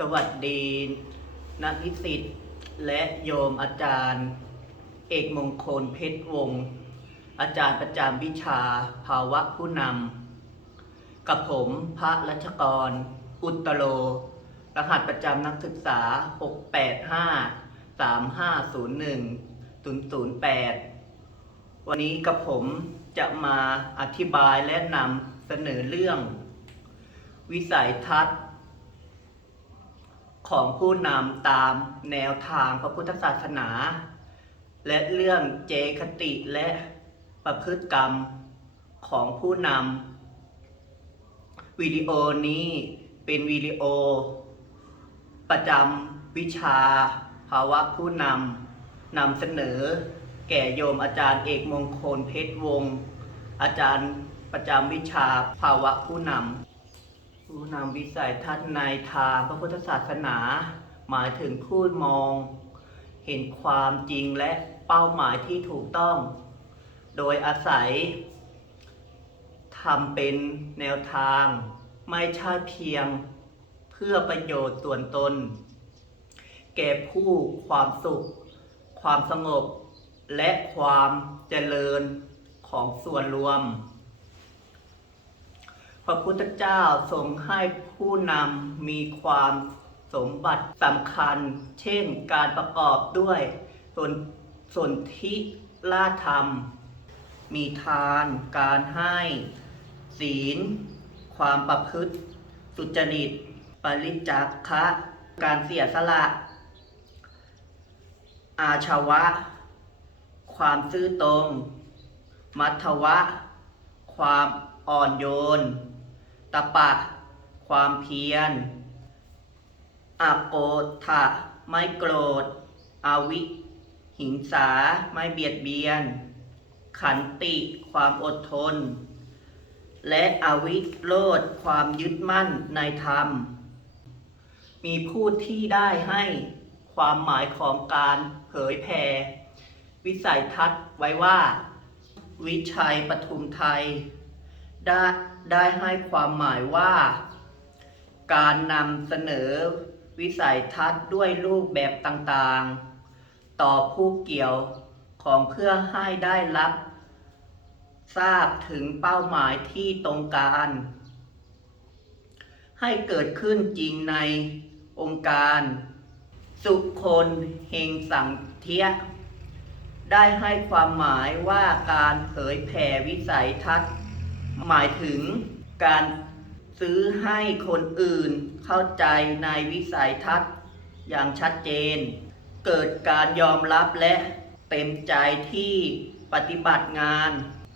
สวัสดี นักนิสิตและโยมอาจารย์ เอกมงคลเพชรวงศ์อาจารย์ประจำวิชาภาวะผู้นำ กับผมพระรัชกร อุตโล รหัสประจำนักศึกษา 685 3501 008 วันนี้กับผมจะมาอธิบายและนำเสนอเรื่อง วิสัยทัศน์ ของผู้นำตามแนวทางพระพุทธศาสนา และเรื่องเจคติและประพฤติกรรมของผู้นำวิดีโอนี้เป็นวิดีโอ ประจำวิชาภาวะผู้นำนำเสนอ แก่โยมอาจารย์เอกมงคลเพชรวงศ์อาจารย์ประจำวิชาภาวะผู้นำ ผู้นำวิสัยทัศน์ในทางพระพุทธศาสนา หมายถึงผู้มอง เห็นความจริงและเป้าหมายที่ถูกต้อง โดยอาศัยทำเป็นแนวทาง ไม่ใช่เพียงเพื่อประโยชน์ส่วนตน แก่ผู้ความสุข ความสงบ และความเจริญของส่วนรวม พระพุทธเจ้าทรงให้ผู้นำมีความสมบัติสำคัญ เช่นการประกอบด้วยสนสนธิล่าธรรม มีทานการให้ ศีล ความประพฤติ สุจริต ปริจจคะ การเสียสละ อาชาวะ ความซื่อตรง มัทวะ ความอ่อนโยน ตปะ ความเพียรอาโกธะไม่โกรธ อวิหิงสาไม่เบียดเบียน ขันติความอดทน และอวิโรธความยึดมั่นในธรรม มีผู้ที่ได้ให้ความหมายของการเผยแผ่วิสัยทัศน์ไว้ว่า วิชัยปทุมไทย ได้ได้ให้ความหมายว่า การนำเสนอวิสัยทัศน์ด้วยรูปแบบต่างๆ ต่อผู้เกี่ยวของเพื่อให้ได้รับ ทราบถึงเป้าหมายที่ตรงการ ให้เกิดขึ้นจริงในองค์การ สุคนเฮงสังเทียได้ให้ความหมายว่าการเผยแผ่วิสัยทัศน์ หมายถึงการซื้อให้คนอื่นเข้าใจในวิสัยทัศน์อย่างชัดเจน เกิดการยอมรับและเต็มใจที่ปฏิบัติงาน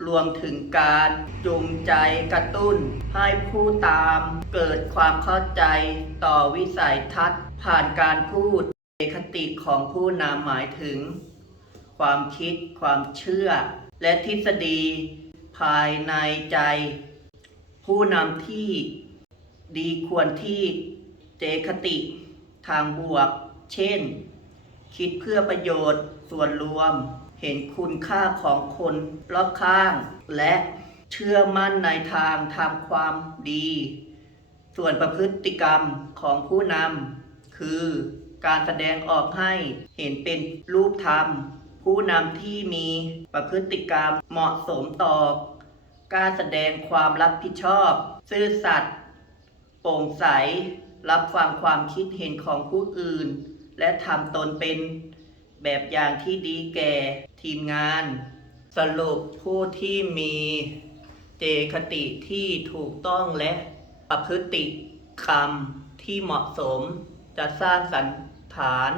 รวมถึงการจูงใจกระตุ้น ให้ผู้ตามเกิดความเข้าใจต่อวิสัยทัศน์ ผ่านการพูดคติของผู้นำหมายถึง ความคิด ความเชื่อ และทฤษฎี ภายในใจ ผู้นำที่ดีควรที่เจคติทางบวก เช่น คิดเพื่อประโยชน์ส่วนรวม เห็นคุณค่าของคนรอบข้าง และเชื่อมั่นในทางทำความดี ส่วนประพฤติกรรมของผู้นำคือการแสดงออกให้เห็นเป็นรูปธรรม ผู้นำที่มีประพฤติกรรมเหมาะสมต่อ การแสดงความรับผิดชอบ ซื่อสัตย์โปร่งใส รับฟังความคิดเห็นของผู้อื่น และทำตนเป็นแบบอย่างที่ดีแก่ทีมงาน สรุปผู้ที่มีเจคติที่ถูกต้องและประพฤติกรรมที่เหมาะสม จะสร้างสันฐาน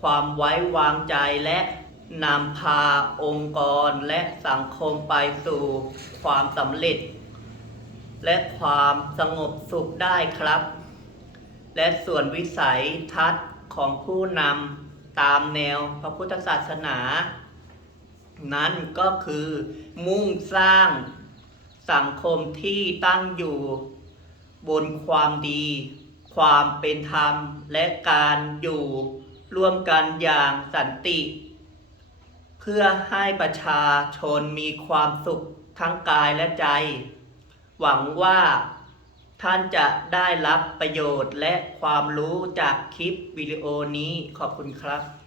ความไว้วางใจและ นำพาองค์กรและสังคมไปสู่ความสำเร็จ และความสงบสุขได้ครับ และส่วนวิสัยทัศน์ของผู้นำตามแนวพระพุทธศาสนา นั้นก็คือมุ่งสร้างสังคมที่ตั้งอยู่บนความดี ความเป็นธรรมและการอยู่ร่วมกันอย่างสันติ พื่อให้ประชาชนมีความสุขทั้งกายและใจ หวังว่าท่านจะได้รับประโยชน์และความรู้จากคลิปวิดีโอนี้ขอบคุณครับ